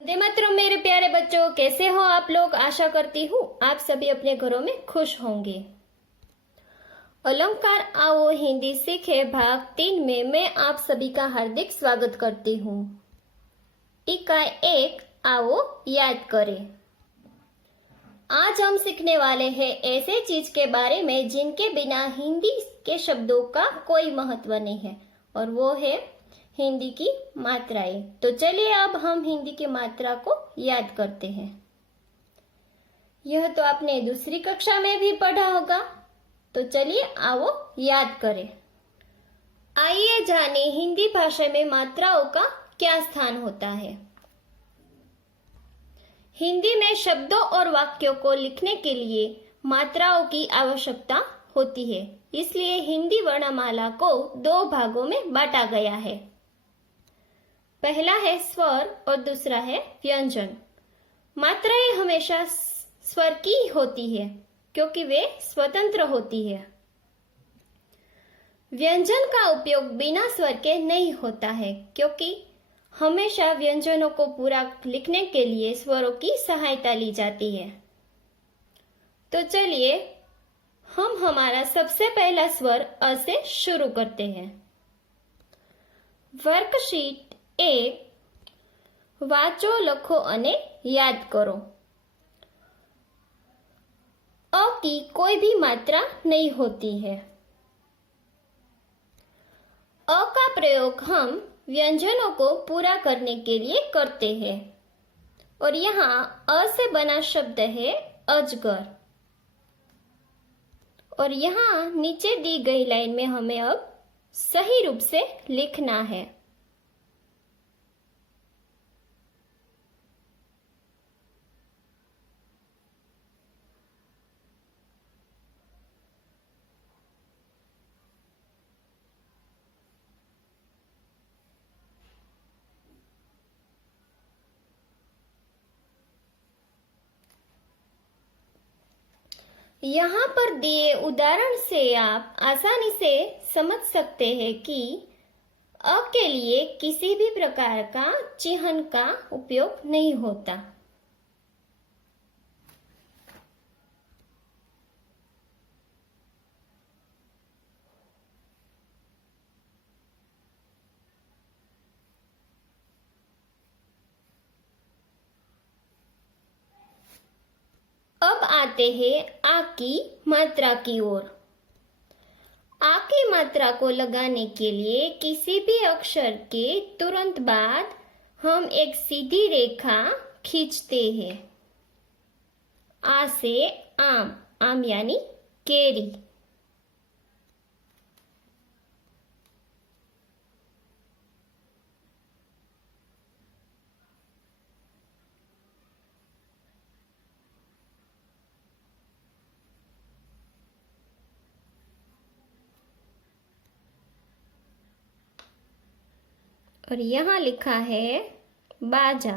वंदे मातरम मेरे प्यारे बच्चों, कैसे हो आप लोग। आशा करती हूँ आप सभी अपने घरों में खुश होंगे। अलंकार आओ हिंदी सीखे भाग 3 में मैं आप सभी का हार्दिक स्वागत करती हूँ। इकाई 1 आओ याद करें। आज हम सीखने वाले हैं ऐसे चीज के बारे में जिनके बिना हिंदी के शब्दों का कोई महत्व नहीं है, और वो है हिंदी की मात्राएं। तो चलिए अब हम हिंदी की मात्रा को याद करते हैं। यह तो आपने दूसरी कक्षा में भी पढ़ा होगा, तो चलिए आओ याद करें। आइए जाने हिंदी भाषा में मात्राओं का क्या स्थान होता है। हिंदी में शब्दों और वाक्यों को लिखने के लिए मात्राओं की आवश्यकता होती है, इसलिए हिंदी वर्णमाला को 2 भागों में बांटा गया है। पहला है स्वर और दूसरा है व्यंजन। मात्राएं हमेशा स्वर की होती है क्योंकि वे स्वतंत्र होती है। व्यंजन का उपयोग बिना स्वर के नहीं होता है क्योंकि हमेशा व्यंजनों को पूरा लिखने के लिए स्वरों की सहायता ली जाती है। तो चलिए हम हमारा सबसे पहला स्वर अ से शुरू करते हैं। वर्कशीट 1 वाचो, लखो अने याद करो। अ की कोई भी मात्रा नहीं होती है। अ का प्रयोग हम व्यंजनों को पूरा करने के लिए करते हैं, और यहाँ अ से बना शब्द है अजगर। और यहाँ नीचे दी गई लाइन में हमें अब सही रूप से लिखना है। यहाँ पर दिए उदाहरण से आप आसानी से समझ सकते हैं कि अ के लिए किसी भी प्रकार का चिह्न का उपयोग नहीं होता। अब आते हैं आ की मात्रा की ओर। आ की मात्रा को लगाने के लिए किसी भी अक्षर के तुरंत बाद हम एक सीधी रेखा खींचते हैं। आ से आम, आम यानी केरी। और यहाँ लिखा है बाजा।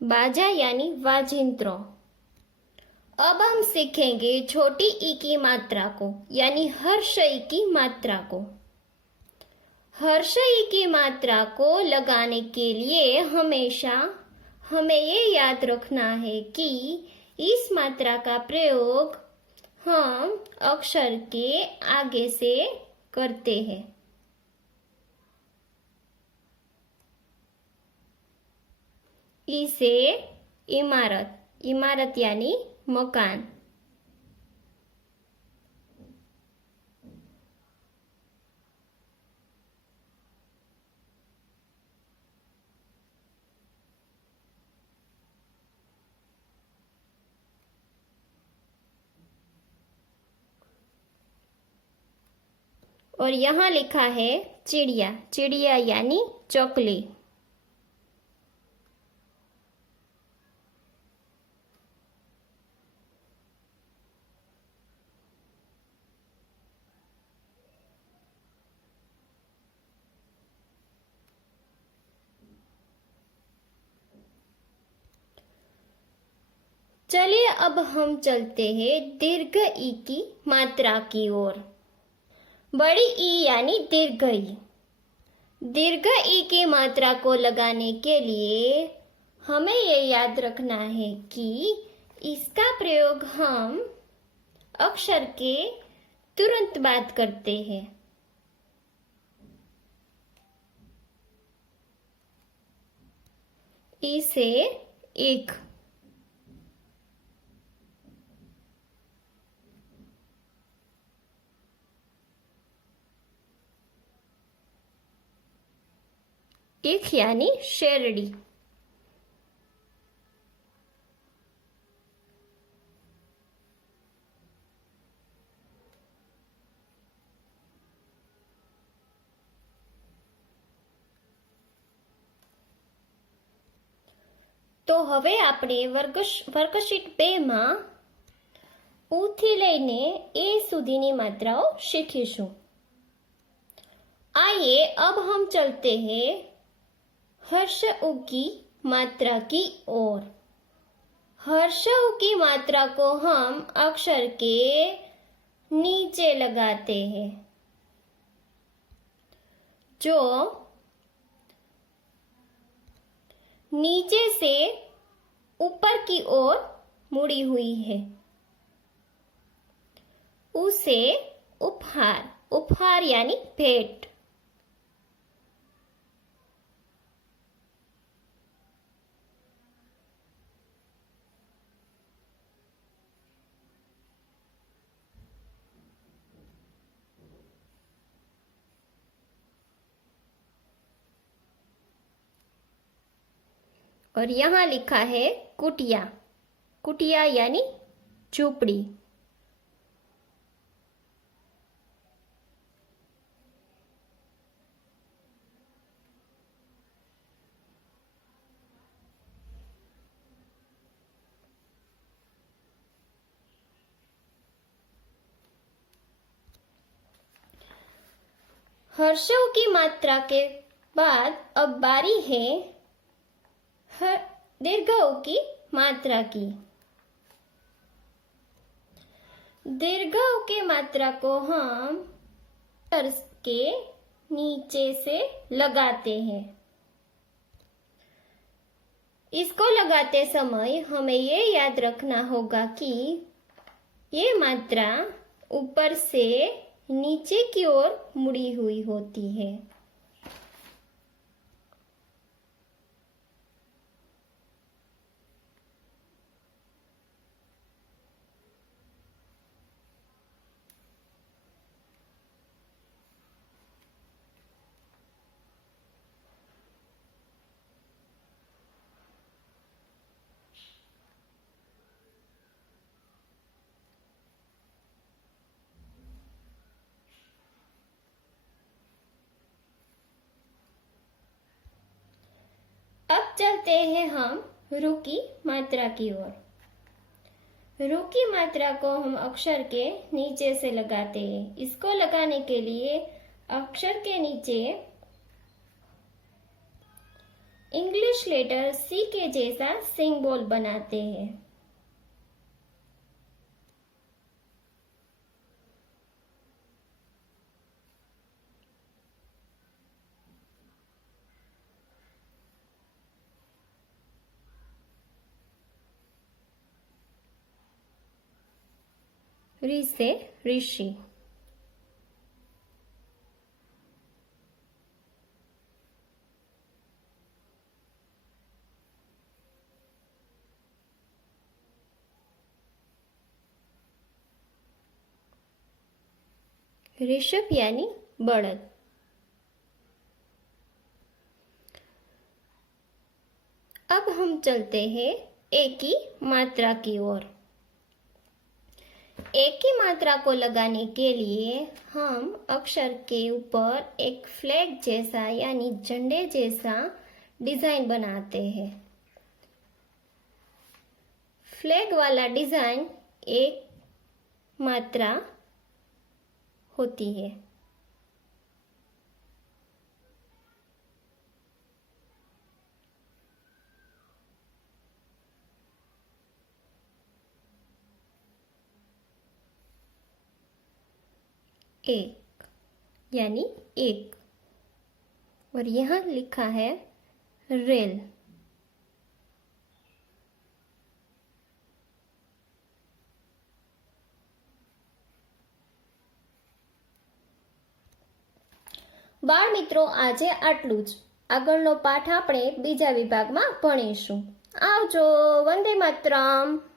बाजा यानी वाजिंत्रों। अब हम सीखेंगे छोटी ई की मात्रा को, यानी हर्ष ई की मात्रा को। हर्ष ई की मात्रा को लगाने के लिए हमेशा हमें ये याद रखना है कि इस मात्रा का प्रयोग हम अक्षर के आगे से करते हैं। ई से इमारत, इमारत यानी मकान। और यहाँ लिखा है चिड़िया, चिड़िया यानी चकली। चलिए अब हम चलते हैं दीर्घ ई की मात्रा की ओर। बड़ी ई यानी दीर्घ ई। दीर्घ ई की मात्रा को लगाने के लिए हमें ये याद रखना है कि इसका प्रयोग हम अक्षर के तुरंत बाद करते हैं। ई से एक, ईख यानी शेरड़ी। તો હવે આપણે વર્કશીટ 2 માં ઉ થી લઈને એ સુધીની માત્રાઓ શીખીશું। आइए अब हम चलते हैं हर्ष उ की मात्रा की ओर। हर्ष उ की मात्रा को हम अक्षर के नीचे लगाते हैं। जो नीचे से ऊपर की ओर मुड़ी हुई है उसे उपहार, उपहार यानी भेंट। और यहाँ लिखा है कुटिया। कुटिया यानी झोपड़ी। हर्षों की मात्रा के बाद अब बारी है दीर्घों की मात्रा की। दीर्घों की मात्रा को हम अक्षर के नीचे से लगाते हैं। इसको लगाते समय हमें ये याद रखना होगा कि ये मात्रा ऊपर से नीचे की ओर मुड़ी हुई होती है। अब चलते हैं हम रू की मात्रा की ओर। रू की मात्रा को हम अक्षर के नीचे से लगाते हैं। इसको लगाने के लिए अक्षर के नीचे इंग्लिश लेटर सी के जैसा सिंबल बनाते हैं। ऋ से ऋषि। ऋषभ यानी बड़द। अब हम चलते हैं एक की मात्रा की ओर। एक की मात्रा को लगाने के लिए हम अक्षर के ऊपर एक फ्लैग जैसा यानी झंडे जैसा डिजाइन बनाते हैं। फ्लैग वाला डिजाइन एक मात्रा होती है। एक यानी एक। और यहाँ लिखा है रेल। બાળ મિત્રો, આજે આટલું જ। આગળનો પાઠ આપણે બીજા વિભાગમાં ભણીશું। આવજો। વંદે માતરમ।